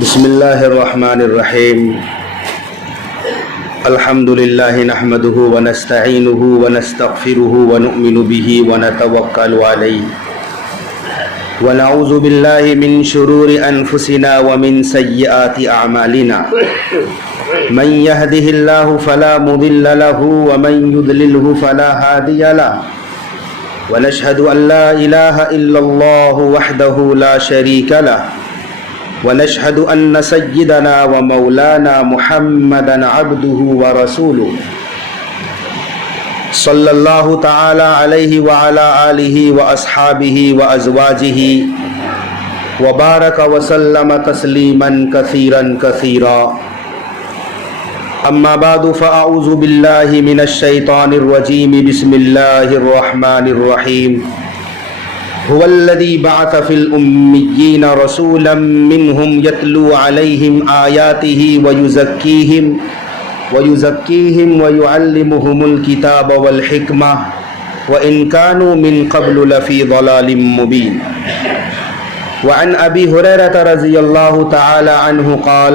بسم اللہ الرحمن الرحیم الحمد للہ نحمده ونستعینه ونستغفره ونؤمن به ونتوکل علیہ ونعوذ باللہ من شرور انفسنا ومن سیئات اعمالنا من يهده الله فلا مضل له ومن يضلله فلا هادي له ونشهد ان لا اله الا الله وحده لا شريك له ونشهد أن سيدنا ومولانا محمدا عبده ورسوله صلى الله تعالى عليه وعلى آله وأصحابه وأزواجه وبارك وسلم تسليما كثيرا كثيرا أما بعد فأعوذ بالله من الشيطان الرجيم بسم الله الرحمن الرحيم هو الذي بعث في الأميين رسولا منهم يتلو عليهم آياته ويزكيهم ويعلمهم الكتاب والحكمة وإن كانوا من قبل لفي ضلال مبين وعن أبي هريرة رضي الله تعالى عنه قال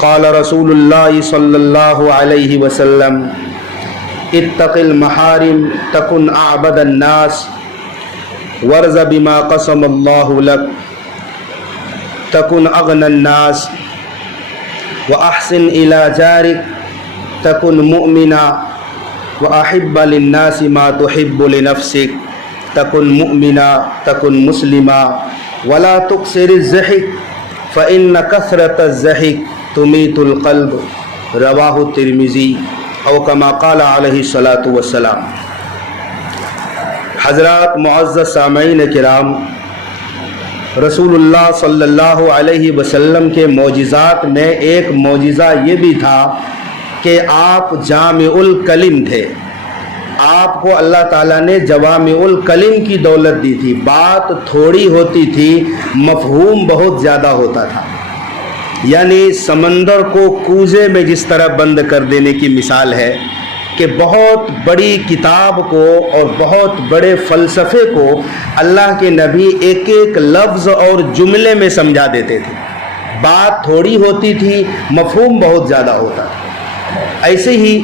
قال رسول الله صلى الله عليه وسلم اتق المحارم تكن أعبد الناس ورز بما قسم اللہ لک تکن اغنى الناس واحسن الى جارک تکن مؤمنا واحب للناس ما تحب لنفسک تکن مؤمنا تکن مسلما ولا تکثر الضحک فإن كثرة الضحك تميت القلب رواہ الترمذی او کما قال علیہ الصلاۃ والسلام۔ حضرات معزز سامعین کرام، رسول اللہ صلی اللہ علیہ وسلم کے معجزات میں ایک معجزہ یہ بھی تھا کہ آپ جامع الکلم تھے۔ آپ کو اللہ تعالیٰ نے جوامع الکلم کی دولت دی تھی، بات تھوڑی ہوتی تھی، مفہوم بہت زیادہ ہوتا تھا۔ یعنی سمندر کو کوزے میں جس طرح بند کر دینے کی مثال ہے کہ بہت بڑی کتاب کو اور بہت بڑے فلسفے کو اللہ کے نبی ایک ایک لفظ اور جملے میں سمجھا دیتے تھے۔ بات تھوڑی ہوتی تھی، مفہوم بہت زیادہ ہوتا تھا۔ ایسے ہی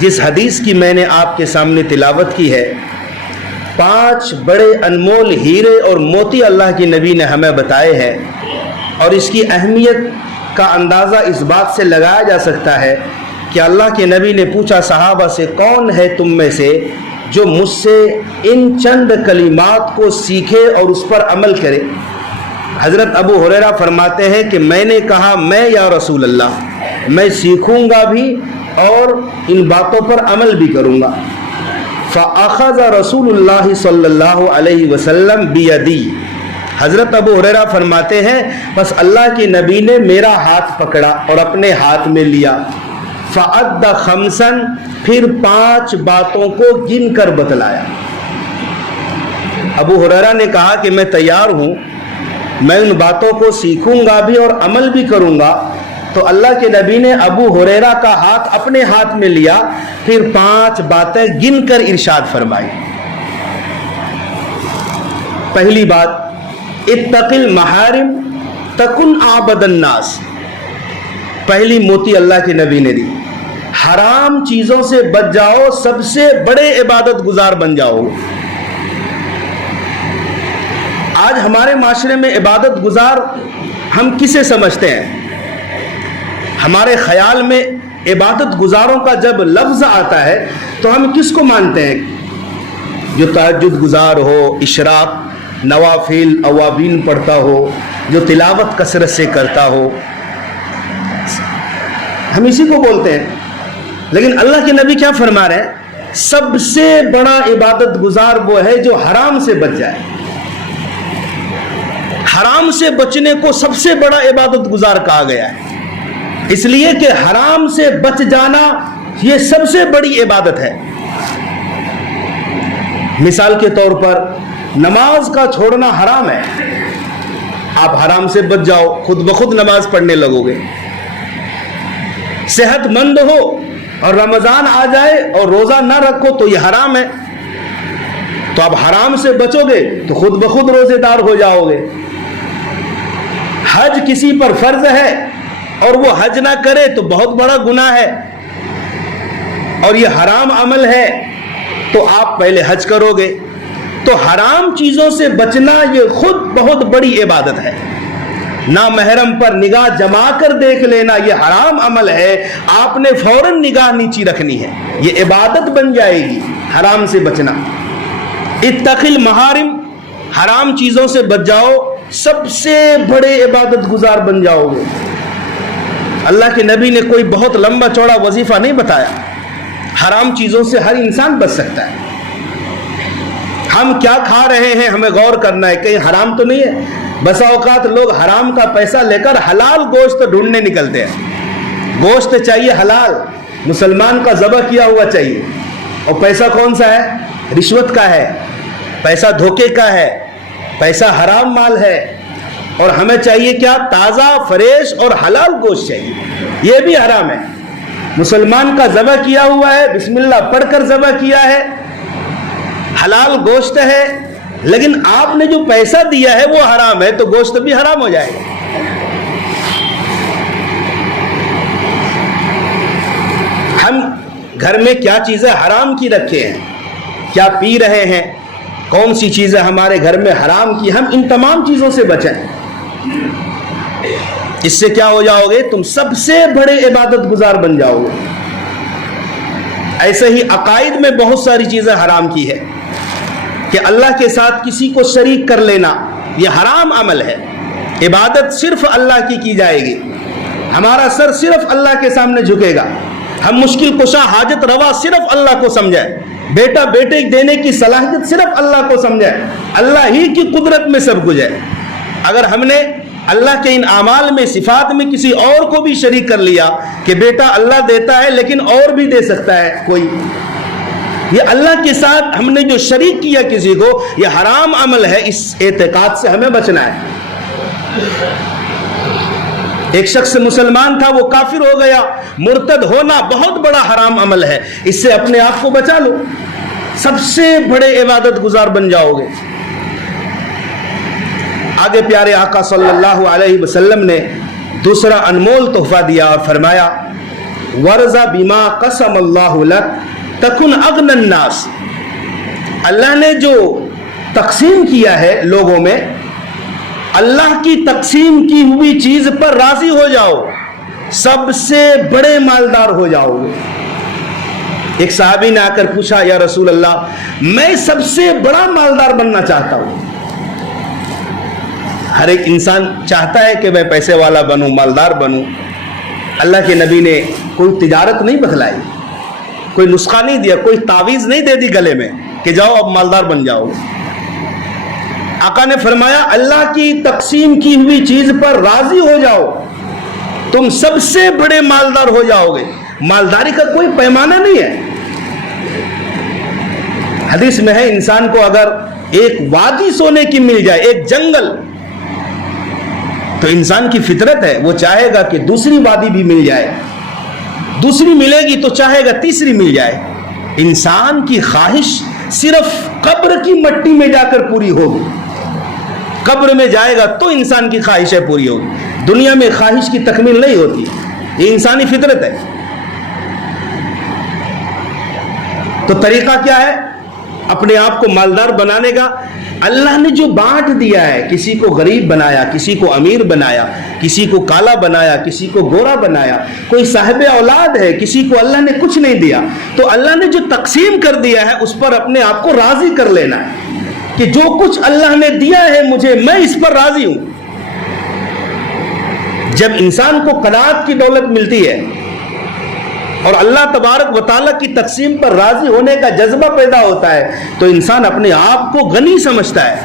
جس حدیث کی میں نے آپ کے سامنے تلاوت کی ہے، 5 بڑے انمول ہیرے اور موتی اللہ کے نبی نے ہمیں بتائے ہیں، اور اس کی اہمیت کا اندازہ اس بات سے لگایا جا سکتا ہے کہ اللہ کے نبی نے پوچھا صحابہ سے، کون ہے تم میں سے جو مجھ سے ان چند کلمات کو سیکھے اور اس پر عمل کرے؟ حضرت ابو ہریرہ فرماتے ہیں کہ میں نے کہا میں یا رسول اللہ، میں سیکھوں گا بھی اور ان باتوں پر عمل بھی کروں گا۔ فأخذ رسول اللہ صلی اللہ علیہ وسلم بیدی، حضرت ابو ہریرہ فرماتے ہیں بس اللہ کے نبی نے میرا ہاتھ پکڑا اور اپنے ہاتھ میں لیا، فعد 5، پھر 5 باتوں کو گن کر بتلایا۔ ابو ہریرہ نے کہا کہ میں تیار ہوں، میں ان باتوں کو سیکھوں گا بھی اور عمل بھی کروں گا۔ تو اللہ کے نبی نے ابو ہریرہ کا ہاتھ اپنے ہاتھ میں لیا، پھر 5 باتیں گن کر ارشاد فرمائی۔ پہلی بات، اتق المحارم تکن اعبد الناس، پہلی موتی اللہ کے نبی نے دی، حرام چیزوں سے بچ جاؤ، سب سے بڑے عبادت گزار بن جاؤ۔ آج ہمارے معاشرے میں عبادت گزار ہم کسے سمجھتے ہیں؟ ہمارے خیال میں عبادت گزاروں کا جب لفظ آتا ہے تو ہم کس کو مانتے ہیں؟ جو تہجد گزار ہو، اشراق، نوافل، اوابین پڑھتا ہو، جو تلاوت کثرت سے کرتا ہو، ہم اسی کو بولتے ہیں۔ لیکن اللہ کے نبی کیا فرما رہے ہیں؟ سب سے بڑا عبادت گزار وہ ہے جو حرام سے بچ جائے۔ حرام سے بچنے کو سب سے بڑا عبادت گزار کہا گیا ہے، اس لیے کہ حرام سے بچ جانا یہ سب سے بڑی عبادت ہے۔ مثال کے طور پر نماز کا چھوڑنا حرام ہے، آپ حرام سے بچ جاؤ، خود بخود نماز پڑھنے لگو گے۔ صحت مند ہو اور رمضان آ جائے اور روزہ نہ رکھو تو یہ حرام ہے، تو آپ حرام سے بچو گے تو خود بخود روزے دار ہو جاؤ گے۔ حج کسی پر فرض ہے اور وہ حج نہ کرے تو بہت بڑا گناہ ہے اور یہ حرام عمل ہے، تو آپ پہلے حج کرو گے۔ تو حرام چیزوں سے بچنا یہ خود بہت بڑی عبادت ہے۔ نامحرم پر نگاہ جما کر دیکھ لینا یہ حرام عمل ہے، آپ نے فوراً نگاہ نیچی رکھنی ہے، یہ عبادت بن جائے گی حرام سے بچنا۔ اتقی المحارم، حرام چیزوں سے بچ جاؤ، سب سے بڑے عبادت گزار بن جاؤ گے۔ اللہ کے نبی نے کوئی بہت لمبا چوڑا وظیفہ نہیں بتایا، حرام چیزوں سے ہر انسان بچ سکتا ہے۔ ہم کیا کھا رہے ہیں ہمیں غور کرنا ہے، کہیں حرام تو نہیں ہے۔ بسا اوقات لوگ حرام کا پیسہ لے کر حلال گوشت ڈھونڈنے نکلتے ہیں۔ گوشت چاہیے حلال، مسلمان کا ذبح کیا ہوا چاہیے، اور پیسہ کون سا ہے؟ رشوت کا ہے، پیسہ دھوکے کا ہے، پیسہ حرام مال ہے۔ اور ہمیں چاہیے کیا؟ تازہ، فریش اور حلال گوشت چاہیے، یہ بھی حرام ہے۔ مسلمان کا ذبح کیا ہوا ہے، بسم اللہ پڑھ کر ذبح کیا ہے، حلال گوشت ہے، لیکن آپ نے جو پیسہ دیا ہے وہ حرام ہے، تو گوشت بھی حرام ہو جائے گا۔ ہم گھر میں کیا چیزیں حرام کی رکھے ہیں، کیا پی رہے ہیں، کون سی چیزیں ہمارے گھر میں حرام کی، ہم ان تمام چیزوں سے بچیں۔ اس سے کیا ہو جاؤ گے؟ تم سب سے بڑے عبادت گزار بن جاؤ گے۔ ایسے ہی عقائد میں بہت ساری چیزیں حرام کی ہے کہ اللہ کے ساتھ کسی کو شریک کر لینا، یہ حرام عمل ہے۔ عبادت صرف اللہ کی جائے گی، ہمارا سر صرف اللہ کے سامنے جھکے گا، ہم مشکل کشا حاجت روا صرف اللہ کو سمجھیں، بیٹا بیٹے دینے کی صلاحیت صرف اللہ کو سمجھیں، اللہ ہی کی قدرت میں سب کچھ ہے۔ اگر ہم نے اللہ کے ان اعمال میں، صفات میں کسی اور کو بھی شریک کر لیا کہ بیٹا اللہ دیتا ہے لیکن اور بھی دے سکتا ہے کوئی، یہ اللہ کے ساتھ ہم نے جو شریک کیا کسی کو، یہ حرام عمل ہے۔ اس اعتقاد سے ہمیں بچنا ہے۔ ایک شخص مسلمان تھا، وہ کافر ہو گیا، مرتد ہونا بہت بڑا حرام عمل ہے، اس سے اپنے آپ کو بچا لو، سب سے بڑے عبادت گزار بن جاؤ گے۔ آگے پیارے آقا صلی اللہ علیہ وسلم نے دوسرا انمول تحفہ دیا اور فرمایا، ورضا بما قسم اللہ لک تکن اغنى الناس۔ اللہ نے جو تقسیم کیا ہے لوگوں میں، اللہ کی تقسیم کی ہوئی چیز پر راضی ہو جاؤ، سب سے بڑے مالدار ہو جاؤ گے۔ ایک صحابی نے آ کر پوچھا، یا رسول اللہ میں سب سے بڑا مالدار بننا چاہتا ہوں۔ ہر ایک انسان چاہتا ہے کہ میں پیسے والا بنوں، مالدار بنوں۔ اللہ کے نبی نے کوئی تجارت نہیں بتلائی، کوئی نسخہ نہیں دیا، کوئی تعویذ نہیں دے دی گلے میں کہ جاؤ اب مالدار بن جاؤ۔ آقا نے فرمایا، اللہ کی تقسیم کی ہوئی چیز پر راضی ہو جاؤ، تم سب سے بڑے مالدار ہو جاؤ گے۔ مالداری کا کوئی پیمانہ نہیں ہے۔ حدیث میں ہے، انسان کو اگر ایک وادی سونے کی مل جائے، ایک جنگل، تو انسان کی فطرت ہے، وہ چاہے گا کہ دوسری وادی بھی مل جائے، دوسری ملے گی تو چاہے گا تیسری مل جائے۔ انسان کی خواہش صرف قبر کی مٹی میں جا کر پوری ہوگی، قبر میں جائے گا تو انسان کی خواہشیں پوری ہوگی، دنیا میں خواہش کی تکمیل نہیں ہوتی، یہ انسانی فطرت ہے۔ تو طریقہ کیا ہے اپنے آپ کو مالدار بنانے کا؟ اللہ نے جو بانٹ دیا ہے، کسی کو غریب بنایا، کسی کو امیر بنایا، کسی کو کالا بنایا، کسی کو گورا بنایا، کوئی صاحب اولاد ہے، کسی کو اللہ نے کچھ نہیں دیا، تو اللہ نے جو تقسیم کر دیا ہے اس پر اپنے آپ کو راضی کر لینا ہے کہ جو کچھ اللہ نے دیا ہے مجھے، میں اس پر راضی ہوں۔ جب انسان کو قناعت کی دولت ملتی ہے اور اللہ تبارک و تعالیٰ کی تقسیم پر راضی ہونے کا جذبہ پیدا ہوتا ہے، تو انسان اپنے آپ کو غنی سمجھتا ہے۔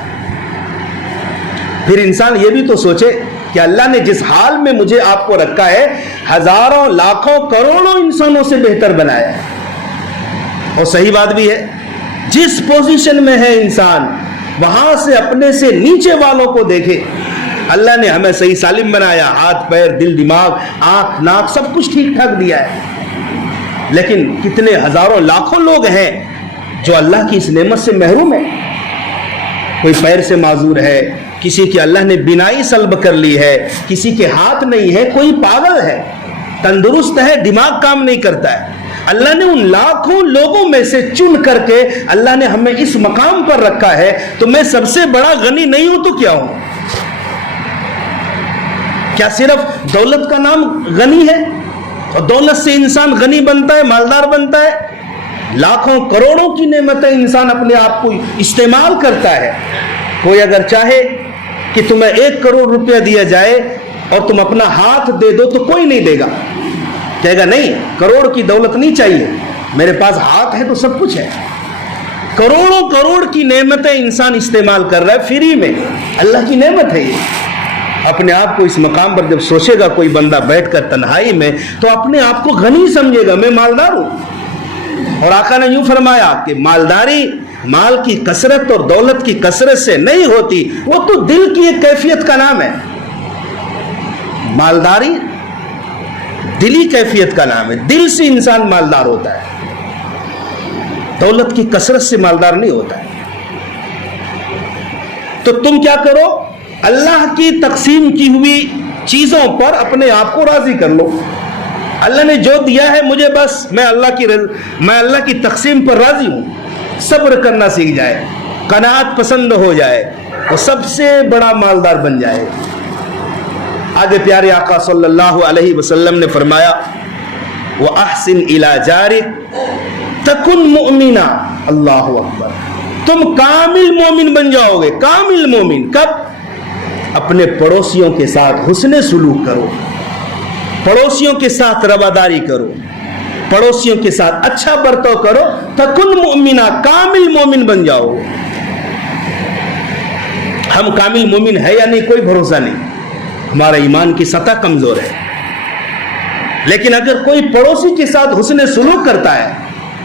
پھر انسان یہ بھی تو سوچے کہ اللہ نے جس حال میں مجھے آپ کو رکھا ہے، ہزاروں لاکھوں کروڑوں انسانوں سے بہتر بنایا ہے۔ اور صحیح بات بھی ہے، جس پوزیشن میں ہے انسان، وہاں سے اپنے سے نیچے والوں کو دیکھے۔ اللہ نے ہمیں صحیح سالم بنایا، ہاتھ پیر دل دماغ آنکھ ناک سب کچھ ٹھیک ٹھاک دیا ہے، لیکن کتنے ہزاروں لاکھوں لوگ ہیں جو اللہ کی اس نعمت سے محروم ہیں۔ کوئی پیر سے معذور ہے، کسی کی اللہ نے بینائی سلب کر لی ہے، کسی کے ہاتھ نہیں ہے، کوئی پاگل ہے، تندرست ہے، دماغ کام نہیں کرتا ہے، اللہ نے ان لاکھوں لوگوں میں سے چن کر کے اللہ نے ہمیں اس مقام پر رکھا ہے، تو میں سب سے بڑا غنی نہیں ہوں تو کیا ہوں؟ کیا صرف دولت کا نام غنی ہے؟ اور دولت سے انسان غنی بنتا ہے، مالدار بنتا ہے؟ لاکھوں کروڑوں کی نعمتیں انسان اپنے آپ کو استعمال کرتا ہے۔ کوئی اگر چاہے کہ تمہیں 1 کروڑ روپیہ دیا جائے اور تم اپنا ہاتھ دے دو تو کوئی نہیں دے گا، کہے گا نہیں، کروڑ کی دولت نہیں چاہیے، میرے پاس ہاتھ ہے تو سب کچھ ہے۔ کروڑوں کروڑ کی نعمتیں انسان استعمال کر رہا ہے فری میں، اللہ کی نعمت ہے یہ۔ اپنے آپ کو اس مقام پر جب سوچے گا کوئی بندہ بیٹھ کر تنہائی میں، تو اپنے آپ کو غنی سمجھے گا، میں مالدار ہوں۔ اور آقا نے یوں فرمایا کہ مالداری مال کی کثرت اور دولت کی کثرت سے نہیں ہوتی، وہ تو دل کی ایک کیفیت کا نام ہے۔ مالداری دلی کیفیت کا نام ہے، دل سے انسان مالدار ہوتا ہے، دولت کی کثرت سے مالدار نہیں ہوتا ہے۔ تو تم کیا کرو؟ اللہ کی تقسیم کی ہوئی چیزوں پر اپنے آپ کو راضی کر لو۔ اللہ نے جو دیا ہے مجھے، بس میں اللہ کی تقسیم پر راضی ہوں۔ صبر کرنا سیکھ جائے، قناعت پسند ہو جائے، وہ سب سے بڑا مالدار بن جائے۔ آگے پیارے آقا صلی اللہ علیہ وسلم نے فرمایا وَأَحْسِنْ إِلَى جَارِكَ تَكُنْ مُؤْمِنًا۔ اللہ اکبر، تم کامل مومن بن جاؤ گے۔ کامل مومن کب؟ اپنے پڑوسیوں کے ساتھ حسن سلوک کرو، پڑوسیوں کے ساتھ رواداری کرو، پڑوسیوں کے ساتھ اچھا برتاؤ کرو، تکن مؤمنا، کامل مومن بن جاؤ۔ ہم کامل مومن ہے یا نہیں کوئی بھروسہ نہیں، ہمارا ایمان کی سطح کمزور ہے۔ لیکن اگر کوئی پڑوسی کے ساتھ حسن سلوک کرتا ہے،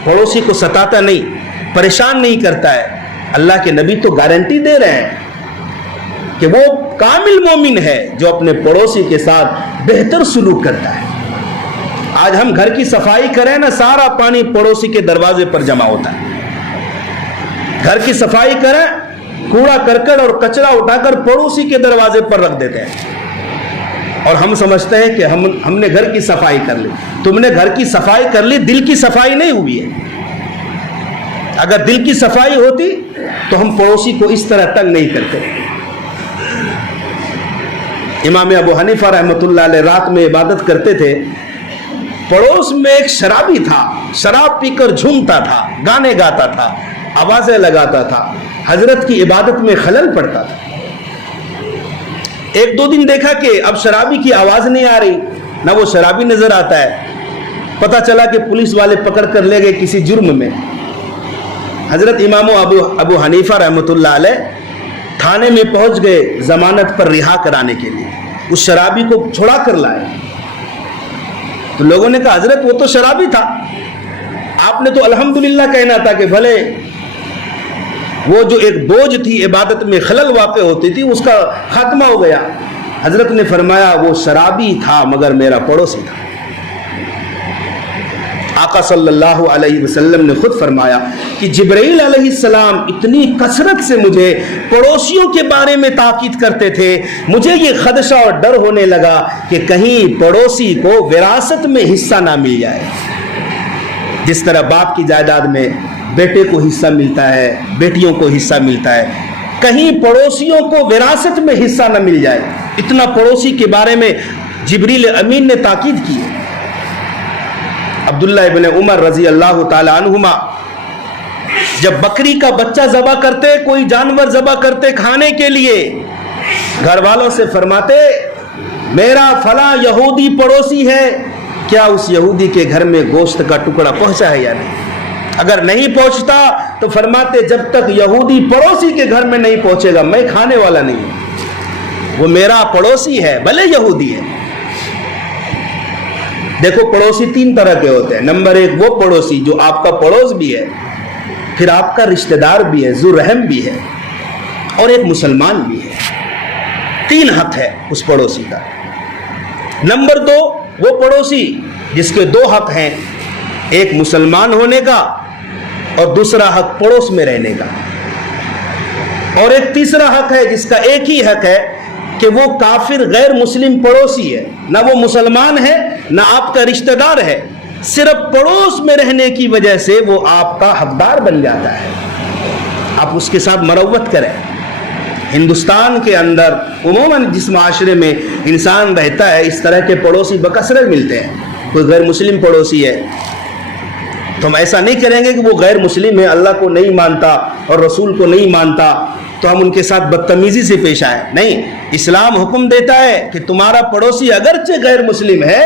پڑوسی کو ستاتا نہیں، پریشان نہیں کرتا ہے، اللہ کے نبی تو گارنٹی دے رہے ہیں کہ وہ کامل مومن ہے جو اپنے پڑوسی کے ساتھ بہتر سلوک کرتا ہے۔ آج ہم گھر کی صفائی کریں نا، سارا پانی پڑوسی کے دروازے پر جمع ہوتا ہے۔ گھر کی صفائی کریں، کوڑا کرکٹ اور کچرا اٹھا کر پڑوسی کے دروازے پر رکھ دیتے ہیں، اور ہم سمجھتے ہیں کہ ہم نے گھر کی صفائی کر لی۔ تم نے گھر کی صفائی کر لی، دل کی صفائی نہیں ہوئی ہے۔ اگر دل کی صفائی ہوتی تو ہم پڑوسی کو اس طرح تنگ نہیں کرتے۔ امام ابو حنیفہ رحمۃ اللہ علیہ رات میں عبادت کرتے تھے، پڑوس میں ایک شرابی تھا، شراب پی کر جھومتا تھا، گانے گاتا تھا، آوازیں لگاتا تھا، حضرت کی عبادت میں خلل پڑتا تھا۔ ایک دو دن دیکھا کہ اب شرابی کی آواز نہیں آ رہی، نہ وہ شرابی نظر آتا ہے، پتہ چلا کہ پولیس والے پکڑ کر لے گئے کسی جرم میں۔ حضرت امام ابو حنیفہ رحمۃ اللہ علیہ تھانے میں پہنچ گئے ضمانت پر رہا کرانے کے لیے، اس شرابی کو چھڑا کر لائے۔ تو لوگوں نے کہا حضرت وہ تو شرابی تھا، آپ نے تو الحمدللہ کہنا تھا کہ بھلے وہ جو ایک بوجھ تھی عبادت میں خلل واقع ہوتی تھی اس کا خاتمہ ہو گیا۔ حضرت نے فرمایا وہ شرابی تھا مگر میرا پڑوسی تھا۔ آقا صلی اللہ علیہ وسلم نے خود فرمایا کہ جبرائیل علیہ السلام اتنی کثرت سے مجھے پڑوسیوں کے بارے میں تاکید کرتے تھے، مجھے یہ خدشہ اور ڈر ہونے لگا کہ کہیں پڑوسی کو وراثت میں حصہ نہ مل جائے۔ جس طرح باپ کی جائیداد میں بیٹے کو حصہ ملتا ہے، بیٹیوں کو حصہ ملتا ہے، کہیں پڑوسیوں کو وراثت میں حصہ نہ مل جائے، اتنا پڑوسی کے بارے میں جبریل امین نے تاکید کی ہے۔ عبداللہ ابن عمر رضی اللہ تعالی عنہما جب بکری کا بچہ ذبح کرتے، کوئی جانور ذبح کرتے کھانے کے لیے، گھر والوں سے فرماتے میرا فلاں یہودی پڑوسی ہے، کیا اس یہودی کے گھر میں گوشت کا ٹکڑا پہنچا ہے یا نہیں؟ اگر نہیں پہنچتا تو فرماتے جب تک یہودی پڑوسی کے گھر میں نہیں پہنچے گا میں کھانے والا نہیں ہوں، وہ میرا پڑوسی ہے بھلے یہودی ہے۔ دیکھو پڑوسی تین طرح کے ہوتے ہیں۔ نمبر ایک وہ پڑوسی جو آپ کا پڑوس بھی ہے، پھر آپ کا رشتہ دار بھی ہے، ذو رحم بھی ہے، اور ایک مسلمان بھی ہے۔ تین حق ہے اس پڑوسی کا۔ نمبر دو وہ پڑوسی جس کے دو حق ہیں، ایک مسلمان ہونے کا اور دوسرا حق پڑوس میں رہنے کا۔ اور ایک تیسرا حق ہے جس کا ایک ہی حق ہے کہ وہ کافر غیر مسلم پڑوسی ہے، نہ وہ مسلمان ہے نہ آپ کا رشتہ دار ہے، صرف پڑوس میں رہنے کی وجہ سے وہ آپ کا حقدار بن جاتا ہے، آپ اس کے ساتھ مروت کریں۔ ہندوستان کے اندر عموماً جس معاشرے میں انسان رہتا ہے اس طرح کے پڑوسی بکثرت ملتے ہیں۔ کوئی غیر مسلم پڑوسی ہے تو ہم ایسا نہیں کریں گے کہ وہ غیر مسلم ہے، اللہ کو نہیں مانتا اور رسول کو نہیں مانتا تو ہم ان کے ساتھ بدتمیزی سے پیش آئیں۔ نہیں، اسلام حکم دیتا ہے کہ تمہارا پڑوسی اگرچہ غیر مسلم ہے،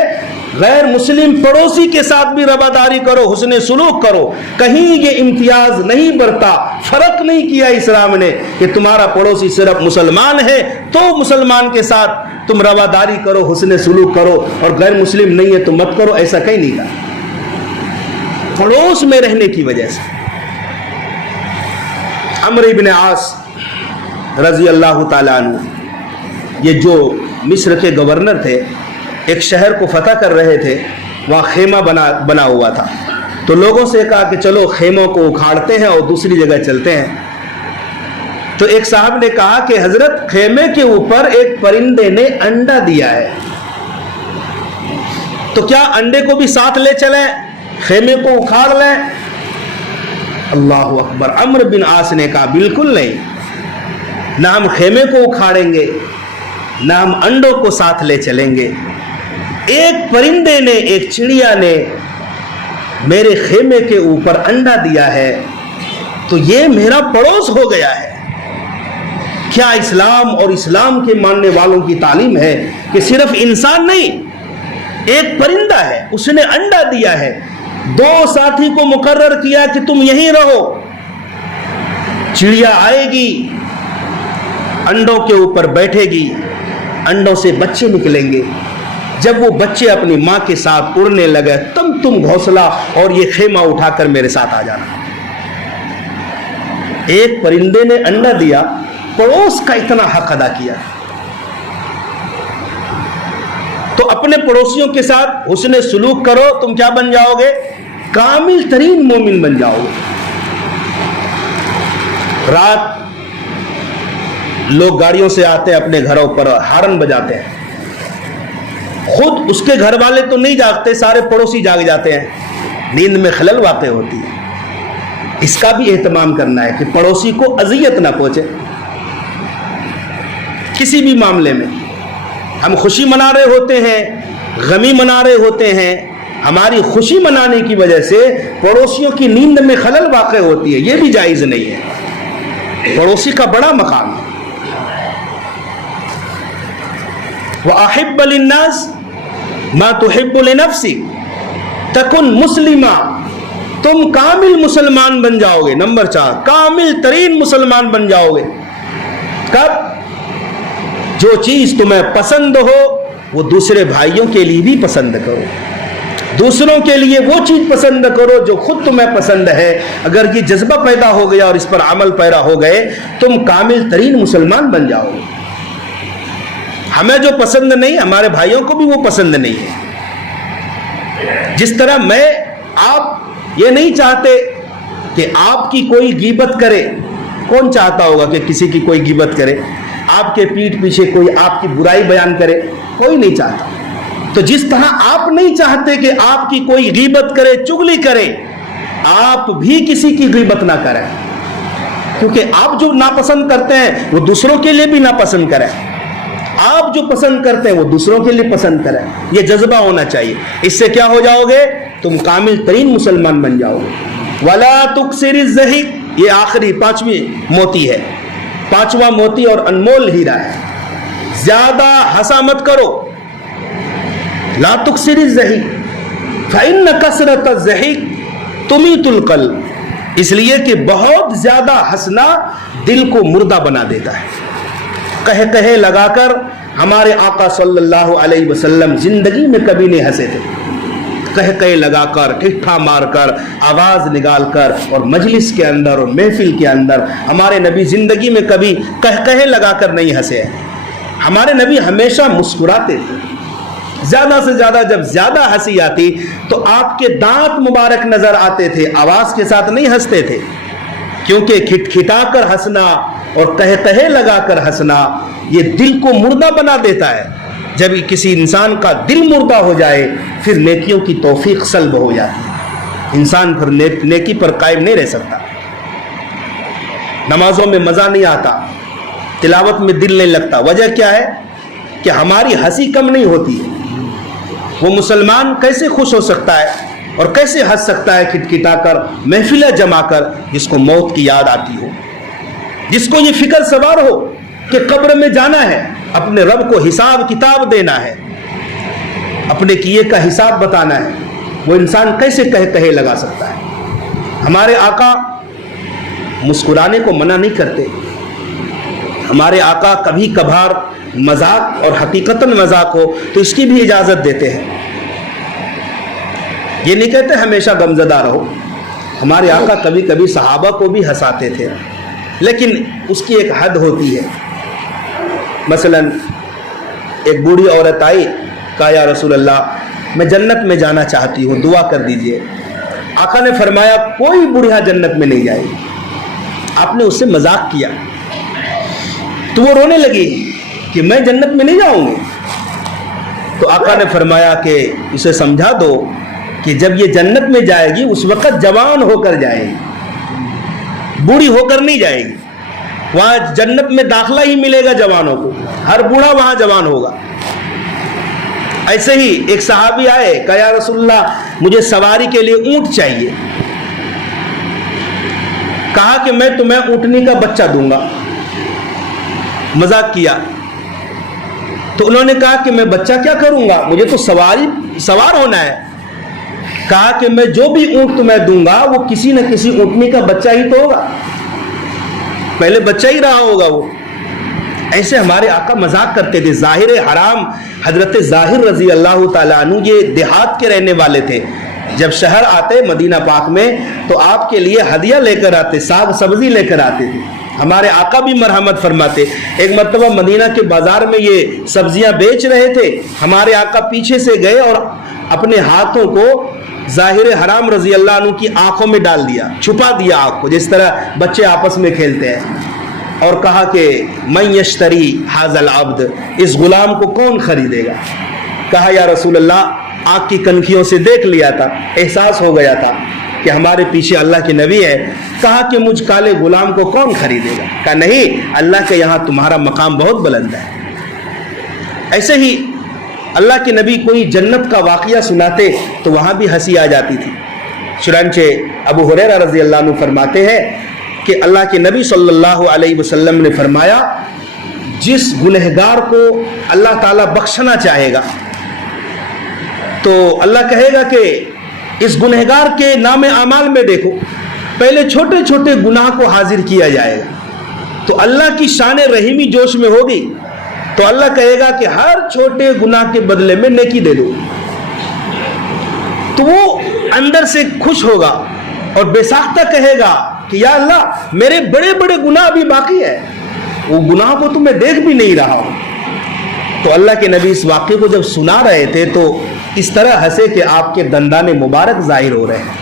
غیر مسلم پڑوسی کے ساتھ بھی رواداری کرو، حسن سلوک کرو، کہیں یہ امتیاز نہیں برتا، فرق نہیں کیا اسلام نے کہ تمہارا پڑوسی صرف مسلمان ہے تو مسلمان کے ساتھ تم رواداری کرو، حسن سلوک کرو، اور غیر مسلم نہیں ہے تو مت کرو، ایسا کہیں نہیں کہا۔ پڑوس میں رہنے کی وجہ سے عمرو ابن عاص رضی اللہ تعالیٰ عنہ، یہ جو مصر کے گورنر تھے، ایک شہر کو فتح کر رہے تھے، وہاں خیمہ بنا ہوا تھا، تو لوگوں سے کہا کہ چلو خیموں کو اکھاڑتے ہیں اور دوسری جگہ چلتے ہیں۔ تو ایک صاحب نے کہا کہ حضرت خیمے کے اوپر ایک پرندے نے انڈا دیا ہے، تو کیا انڈے کو بھی ساتھ لے چلیں، خیمے کو اکھاڑ لیں؟ اللہ اکبر۔ عمرو بن عاص نے کہا بالکل نہیں، نہ ہم خیمے کو اکھاڑیں گے نہ ہم انڈوں کو ساتھ لے چلیں گے۔ ایک پرندے نے، ایک چڑیا نے میرے خیمے کے اوپر انڈا دیا ہے تو یہ میرا پڑوس ہو گیا ہے۔ کیا اسلام اور اسلام کے ماننے والوں کی تعلیم ہے کہ صرف انسان نہیں، ایک پرندہ ہے، اس نے انڈا دیا ہے، دو ساتھی کو مقرر کیا کہ تم یہیں رہو، چڑیا آئے گی، انڈوں کے اوپر بیٹھے گی، انڈوں سے بچے نکلیں گے، جب وہ بچے اپنی ماں کے ساتھ اڑنے لگے تم گھونسلہ اور یہ خیمہ اٹھا کر میرے ساتھ آ جانا۔ ایک پرندے نے انڈا دیا، پڑوس کا اتنا حق ادا کیا۔ تو اپنے پڑوسیوں کے ساتھ حسن سلوک کرو، تم کیا بن جاؤ گے؟ کامل ترین مومن بن جاؤ گے۔ رات لوگ گاڑیوں سے آتے ہیں اپنے گھروں پر، ہارن بجاتے ہیں، خود اس کے گھر والے تو نہیں جاگتے، سارے پڑوسی جاگ جاتے ہیں، نیند میں خلل واقع ہوتی ہے۔ اس کا بھی اہتمام کرنا ہے کہ پڑوسی کو اذیت نہ پہنچے۔ کسی بھی معاملے میں ہم خوشی منا رہے ہوتے ہیں، غمی منا رہے ہوتے ہیں، ہماری خوشی منانے کی وجہ سے پڑوسیوں کی نیند میں خلل واقع ہوتی ہے، یہ بھی جائز نہیں ہے۔ پڑوسی کا بڑا مقام ہے۔ وَأَحِبَّ لِلنَّاسِ مَا تُحِبُّ لِنَفْسِكَ تَكُنْ مُسْلِمًا، تم کامل مسلمان بن جاؤ گے۔ نمبر 4، کامل ترین مسلمان بن جاؤ گے کب؟ جو چیز تمہیں پسند ہو وہ دوسرے بھائیوں کے لیے بھی پسند کرو، دوسروں کے لیے وہ چیز پسند کرو جو خود تمہیں پسند ہے۔ اگر یہ جذبہ پیدا ہو گیا اور اس پر عمل پیرا ہو گئے، تم کامل ترین مسلمان بن جاؤ گے۔ ہمیں جو پسند نہیں، ہمارے بھائیوں کو بھی وہ پسند نہیں ہے۔ جس طرح آپ یہ نہیں چاہتے کہ آپ کی کوئی غیبت کرے، کون چاہتا ہوگا کہ کسی کی کوئی غیبت کرے؟ آپ کے پیٹھ پیچھے کوئی آپ کی برائی بیان کرے، کوئی نہیں چاہتا۔ تو جس طرح آپ نہیں چاہتے کہ آپ کی کوئی غیبت کرے، چغلی کرے، آپ بھی کسی کی غیبت نہ کریں، کیونکہ آپ جو ناپسند کرتے ہیں وہ دوسروں کے لیے بھی ناپسند کریں، آپ جو پسند کرتے ہیں وہ دوسروں کے لیے پسند کریں۔ یہ جذبہ ہونا چاہیے۔ اس سے کیا ہو جاؤ گے؟ تم کامل ترین مسلمان بن جاؤ گے۔ وَلَا تُكْسِرِ الزَّهِقِ، یہ آخری پانچویں موتی ہے، پانچواں موتی اور انمول ہیرا ہے۔ زیادہ ہنسا مت کرو۔ لا تُكْسِرِ الزَّهِقِ فَإِنَّ كَثْرَةَ الزَّحِيقِ تُمِيتُ الْقَلْبَ، اس لیے کہ بہت زیادہ ہنسنا دل کو مردہ بنا دیتا ہے۔ کہے لگا کر ہمارے آقا صلی اللہ علیہ وسلم زندگی میں کبھی نہیں ہنسے تھے۔ کہے لگا کر، ٹھٹھا مار کر، آواز نکال کر، اور مجلس کے اندر اور محفل کے اندر ہمارے نبی زندگی میں کبھی کہے لگا کر نہیں ہنسے ہیں۔ ہمارے نبی ہمیشہ مسکراتے تھے۔ زیادہ سے زیادہ جب زیادہ ہنسی آتی تو آپ کے دانت مبارک نظر آتے تھے، آواز کے ساتھ نہیں ہنستے تھے، کیونکہ کھٹکھٹا کر ہنسنا اور کہے لگا کر ہنسنا یہ دل کو مردہ بنا دیتا ہے. جب کسی انسان کا دل مردہ ہو جائے پھر نیکیوں کی توفیق سلب ہو جاتی ہے. انسان پھر نیکی پر قائم نہیں رہ سکتا. نمازوں میں مزہ نہیں آتا, تلاوت میں دل نہیں لگتا. وجہ کیا ہے کہ ہماری ہنسی کم نہیں ہوتی ہے. وہ مسلمان کیسے خوش ہو سکتا ہے اور کیسے ہنس سکتا ہے کھٹکھٹا کر, محفلیں جما کر, جس کو موت کی یاد آتی ہو, جس کو یہ فکر سوار ہو کہ قبر میں جانا ہے, اپنے رب کو حساب کتاب دینا ہے, اپنے کیے کا حساب بتانا ہے. وہ انسان کیسے کہے لگا سکتا ہے؟ ہمارے آقا مسکرانے کو منع نہیں کرتے. ہمارے آقا کبھی کبھار مذاق اور حقیقتاً مذاق ہو تو اس کی بھی اجازت دیتے ہیں. یہ نہیں کہتے ہمیشہ غمزدہ رہو. ہمارے آقا کبھی کبھی صحابہ کو بھی ہنساتے تھے, لیکن اس کی ایک حد ہوتی ہے. مثلا ایک بوڑھی عورت آئی, کہا یا رسول اللہ میں جنت میں جانا چاہتی ہوں, دعا کر دیجئے. آقا نے فرمایا کوئی بوڑھا جنت میں نہیں جائے گی. آپ نے اس سے مذاق کیا تو وہ رونے لگی کہ میں جنت میں نہیں جاؤں گی. تو آقا نے فرمایا کہ اسے سمجھا دو کہ جب یہ جنت میں جائے گی اس وقت جوان ہو کر جائے گی, بوڑھی ہو کر نہیں جائے گی. وہاں جنت میں داخلہ ہی ملے گا جوانوں کو, ہر بوڑھا وہاں جوان ہوگا. ایسے ہی ایک صحابی آئے, کہا یا رسول اللہ مجھے سواری کے لیے اونٹ چاہیے. کہا کہ میں تمہیں اونٹنی کا بچہ دوں گا. مذاق کیا تو انہوں نے کہا کہ میں بچہ کیا کروں گا, مجھے تو سوار ہونا ہے. کہا کہ میں جو بھی اونٹ تمہیں دوں گا وہ کسی نہ کسی اونٹنی کا بچہ ہی تو ہوگا, پہلے بچہ ہی رہا ہوگا وہ. ایسے ہمارے آقا مذاق کرتے تھے. ظاہر حرام حضرت ظاہر رضی اللہ تعالیٰ عنہ یہ دیہات کے رہنے والے تھے. جب شہر آتے مدینہ پاک میں تو آپ کے لیے ہدیہ لے کر آتے, ساگ سبزی لے کر آتے تھے. ہمارے آقا بھی مرحمت فرماتے. ایک مرتبہ مدینہ کے بازار میں یہ سبزیاں بیچ رہے تھے, ہمارے آقا پیچھے سے گئے اور اپنے ہاتھوں کو ظاہر حرام رضی اللہ عنہ کی آنکھوں میں ڈال دیا, چھپا دیا آنکھ کو, جس طرح بچے آپس میں کھیلتے ہیں, اور کہا کہ من یشتری ھذا العبد, اس غلام کو کون خریدے گا. کہا یا رسول اللہ آنکھ کی کنکھیوں سے دیکھ لیا تھا, احساس ہو گیا تھا کہ ہمارے پیچھے اللہ کے نبی ہے. کہا کہ مجھ کالے غلام کو کون خریدے گا. کہا نہیں, اللہ کے یہاں تمہارا مقام بہت بلند ہے. ایسے ہی اللہ کے نبی کوئی جنت کا واقعہ سناتے تو وہاں بھی ہنسی آ جاتی تھی. چنانچہ ابو ہریرہ رضی اللہ عنہ فرماتے ہیں کہ اللہ کے نبی صلی اللہ علیہ وسلم نے فرمایا جس گنہگار کو اللہ تعالیٰ بخشنا چاہے گا تو اللہ کہے گا کہ اس گنہگار کے نام اعمال میں دیکھو, پہلے چھوٹے چھوٹے گناہ کو حاضر کیا جائے گا. تو اللہ کی شان رحیمی جوش میں ہوگی تو اللہ کہے گا کہ ہر چھوٹے گناہ کے بدلے میں نیکی دے دو. تو وہ اندر سے خوش ہوگا اور بے ساختہ کہے گا کہ یا اللہ میرے بڑے بڑے گناہ ابھی باقی ہے, وہ گناہ کو تو میں دیکھ بھی نہیں رہا ہوں. تو اللہ کے نبی اس واقعے کو جب سنا رہے تھے تو اس طرح ہنسے کہ آپ کے دندان مبارک ظاہر ہو رہے ہیں.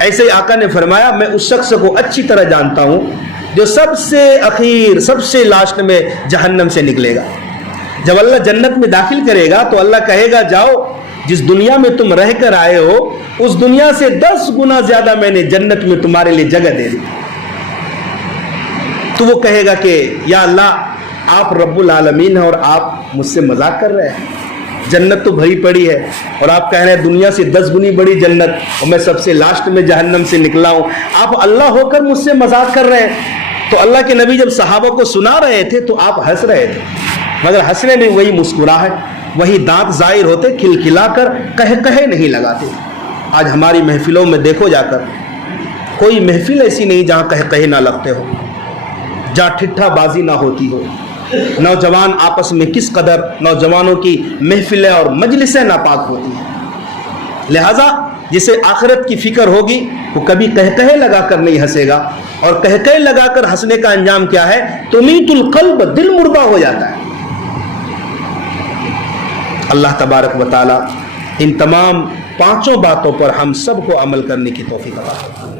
ایسے ہی آقا نے فرمایا میں اس شخص کو اچھی طرح جانتا ہوں جو سب سے اخیر سب سے لاسٹ میں جہنم سے نکلے گا. جب اللہ جنت میں داخل کرے گا تو اللہ کہے گا جاؤ جس دنیا میں تم رہ کر آئے ہو اس دنیا سے 10 گنا زیادہ میں نے جنت میں تمہارے لیے جگہ دے دی. تو وہ کہے گا کہ یا اللہ آپ رب العالمین ہیں اور آپ مجھ سے مذاق کر رہے ہیں, جنت تو بھری پڑی ہے اور آپ کہہ رہے ہیں دنیا سے 10 گنی بڑی جنت اور میں سب سے لاسٹ میں جہنم سے نکلا ہوں, آپ اللہ ہو کر مجھ سے مذاق کر رہے ہیں. تو اللہ کے نبی جب صحابہ کو سنا رہے تھے تو آپ ہنس رہے تھے, مگر ہنسنے میں وہی مسکراہٹ, وہی دانت ظاہر ہوتے, کھلکھلا کر کہے نہیں لگاتے. آج ہماری محفلوں میں دیکھو جا کر کوئی محفل ایسی نہیں جہاں کہے نہ لگتے ہو, جہاں ٹھٹھا بازی نہ ہوتی ہو. نوجوان آپس میں کس قدر نوجوانوں کی محفلیں اور مجلسیں ناپاک ہوتی ہیں. لہذا جسے آخرت کی فکر ہوگی وہ کبھی کہے لگا کر نہیں ہنسے گا, اور کہے لگا کر ہنسنے کا انجام کیا ہے, تمیت القلب, دل مردہ ہو جاتا ہے. اللہ تبارک و تعالی ان تمام 5 باتوں پر ہم سب کو عمل کرنے کی توفیق عطا فرمائے.